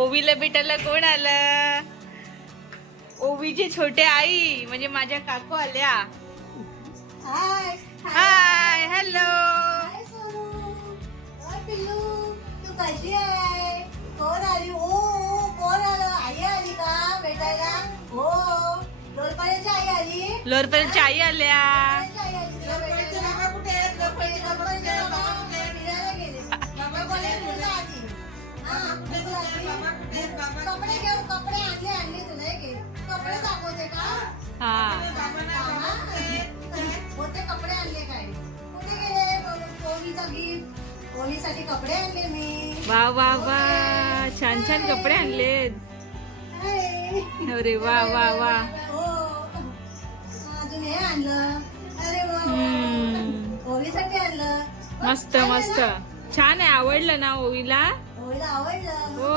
ओवीला भेटायला कोण आलं? ओवीची छोटे आई म्हणजे माझ्या काकू आल्या. हाय हाय हॅलो हाय सोनू ओय पिल्लू तू कशी आहे? कोण आली? ओ ओ, कोण आलं? आई आली का भेटायला? हो. आई आली? लोरपर्यंतची आई आल्या. कपडे आणले मी. वा वा वा. छान छान कपडे आणलेत हाय. अरे वा वा वा. हो. अजून हे आणलं. अरे वा आणलं. मस्त मस्त. छान आहे आवडलं ना ओवीला? आवडलं. हो.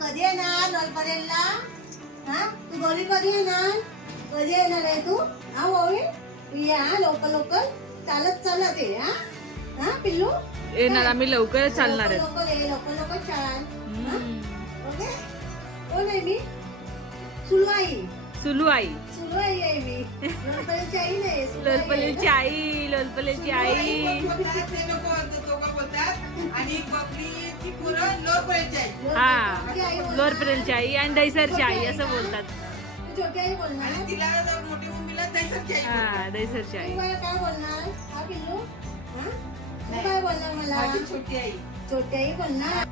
कधी येणार हा? तू कधी येणार? कधी येणार आहे तू? हा तू या लवकर लवकर. चालत चालत ये हा. हा पिल्लू? येणार आम्ही चालणार लवकर लवकर ये लवकर लवकर चाल. हम्म. ओके? कोण आहे मी? सुलू आई सुलू आई सुलू आई आहे मी. नलपरेची आई नाही आई आहे. लोलपलेची आई लोलपलेची आई. बोलतात, ते लोक दोघं बोलतात. आणि बकरीची पुरं लोक बोलायचे हा. लोरपर्यंतची आई आणि दैसरची आई असं बोलतात. छोटी आई बोलणार तिला जर मोठी मम्मीला दैसरची आई हा दैसरची तू आई. मला काय बोलणार? हा पिल्लू? हा? काय बोलणार मला? छोटी आई. छोटी आई बोलणार.